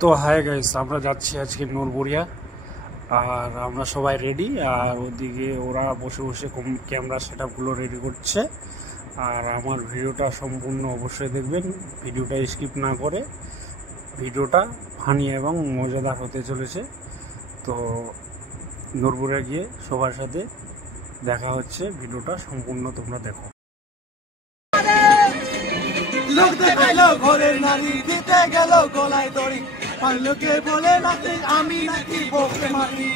তো hi guys, আমরা যাচ্ছি আজকে নরবরিয়া। আর আমরা সবাই রেডি, আর ওদিকে ওরা বসে বসে ক্যামেরা সেটআপগুলো রেডি করছে। আর আমার ভিডিওটা সম্পূর্ণ অবশ্যই দেখবেন, ভিডিওটা স্কিপ না করে। ভিডিওটা ফানি এবং মজাদার হতে চলেছে। তো নরবরিয়া গিয়ে সবার সাথে দেখা হচ্ছে, ভিডিওটা সম্পূর্ণ তোমরা দেখো। লোক দেখাইলো ঘরের নারী, দিতে গেল গলায় দড়ি, আর লোকে বলে নাকি আমি নাকি বকে মারি।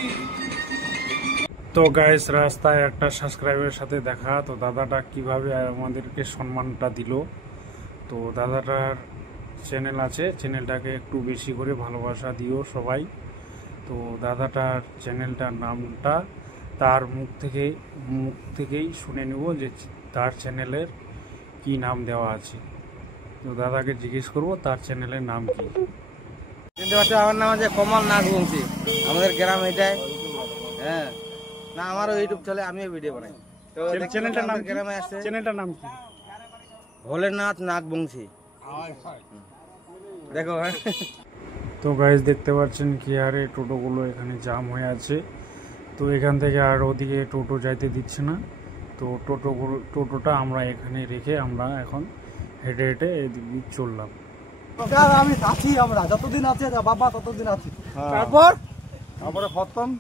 তো গাইস, রাস্তায় একটা সাবস্ক্রাইবের সাথে দেখা। তো দাদাটা কিভাবে আমাদেরকে সম্মানটা দিল। তো দাদাটার চ্যানেল আছে, চ্যানেলটাকে একটু বেশি করে ভালোবাসা দিও সবাই। তো দাদাটার চ্যানেলটার নামটা তার মুখ থেকেই শুনে নেব যে তার চ্যানেলের কি নাম দেওয়া আছে। তো দাদাকে জিজ্ঞেস করব তার চ্যানেলের নাম কি। আমার নাম আছে কমল নাগবংশী, আমাদের গ্রাম এটাই। হ্যাঁ, না আমারও ইউটিউব চলে, আমিও ভিডিও বানাই। তো চ্যানেলটার নাম গ্রামে আসছে, চ্যানেলটার নাম কি? ভোলেনাথ নাগবংশী। দেখো। তো গাইস, দেখতে পাচ্ছেন কি আরে টোটোগুলো এখানে জাম হয়ে আছে। তো এখান থেকে আর ওদিকে টোটো যাইতে দিচ্ছে না। তো টোটোটা আমরা এখানে রেখে আমরা এখন হেঁটে হেঁটে এদিকে চললাম। আমি আছি, আমরা যতদিন আছে বাবা ততদিন আছি। তারপরে খতম।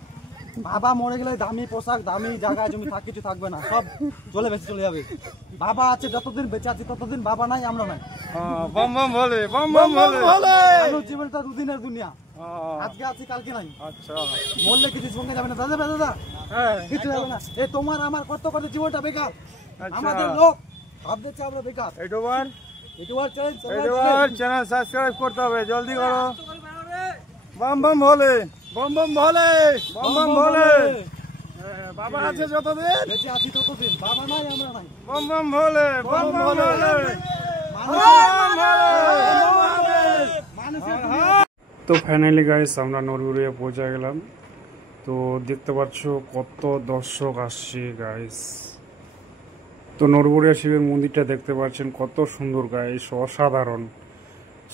বাবা মরে গেলে দামি পোশাক, দামি জায়গায় জমি কিছু থাকবে না, সব চলে যাবে। বাবা আছে যতদিন বেঁচে আছি ততদিন বাবা নাই, আমরা নাই। বম বম বলে, বম বম বলে। জীবনটা দুদিনের দুনিয়া, আজকে আছি কালকে নাই। আচ্ছা, বললে কিছু সঙ্গে যাবে না দাদা, কিছু যাবে না। এই তোমার আমার কত জীবনটা বেকার। আমাদের লোক ভাবতেছে আমরা বেকার। চ্যানেল সাবস্ক্রাইব করতে হবে, জলদি করো। বম বম ভোলে, বম বম ভোলে, বম বম ভোলে। বাবা আছে যতদিন বেঁচে আছি ততদিন, বাবা নাই আমরা নাই। বম বম ভোলে, বম বম ভোলে। তো ফাইনালি গাইস, আমরা নরবরিয়া পৌঁছে গেলাম। তো দেখতে পাচ্ছ কত দর্শক আসছে গাইস। তো নরবরিয়া শিবের মন্দিরটা দেখতে পাচ্ছেন কত সুন্দর গাইস, অসাধারণ।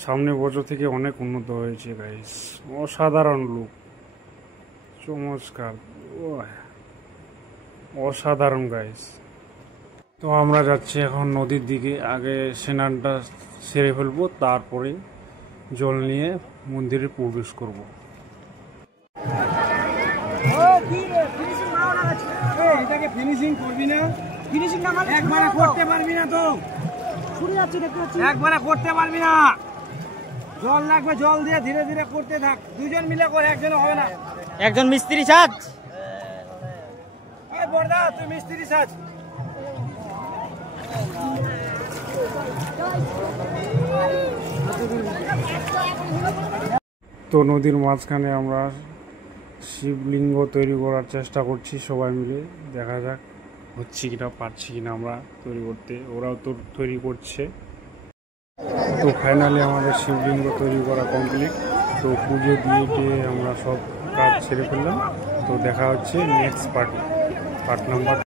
সামনে বছর থেকে অনেক উন্নত হয়েছে গাইস, অসাধারণ লুক, চমৎকার, অসাধারণ গাইস। তো আমরা যাচ্ছি এখন নদীর দিকে, আগে স্নানটা সেরে ফেলবো, তারপরে জল নিয়ে মন্দিরে প্রবেশ করব। এটাকে ফিনিশিং করবি না, ফিনিশিং না মানে একবারে করতে পারবি না। তো ছুরি যাচ্ছে, দেখতে পাচ্ছি, একবারে করতে পারবি না। জল লাগবে, জল দিয়ে ধীরে ধীরে করতে থাক। দুজন মিলে করে, একজন হবে না। একজন মিস্ত্রি সাজ। এই বড়দা, তুই মিস্ত্রি সাজ। তো নদীর মাঝখানে আমরা শিবলিঙ্গ তৈরি করার চেষ্টা করছি সবাই মিলে, দেখা যাক হচ্ছে কিনা, পারছি কিনা আমরা তৈরি করতে। ওরাও তো তৈরি করছে। তো ফাইনালি আমাদের শিবলিঙ্গ তৈরি করা কমপ্লিট। তো পুজো দিয়ে আমরা সব কাজ ছেড়ে ফেললাম। তো দেখা হচ্ছে নেক্সট পার্ট নাম্বার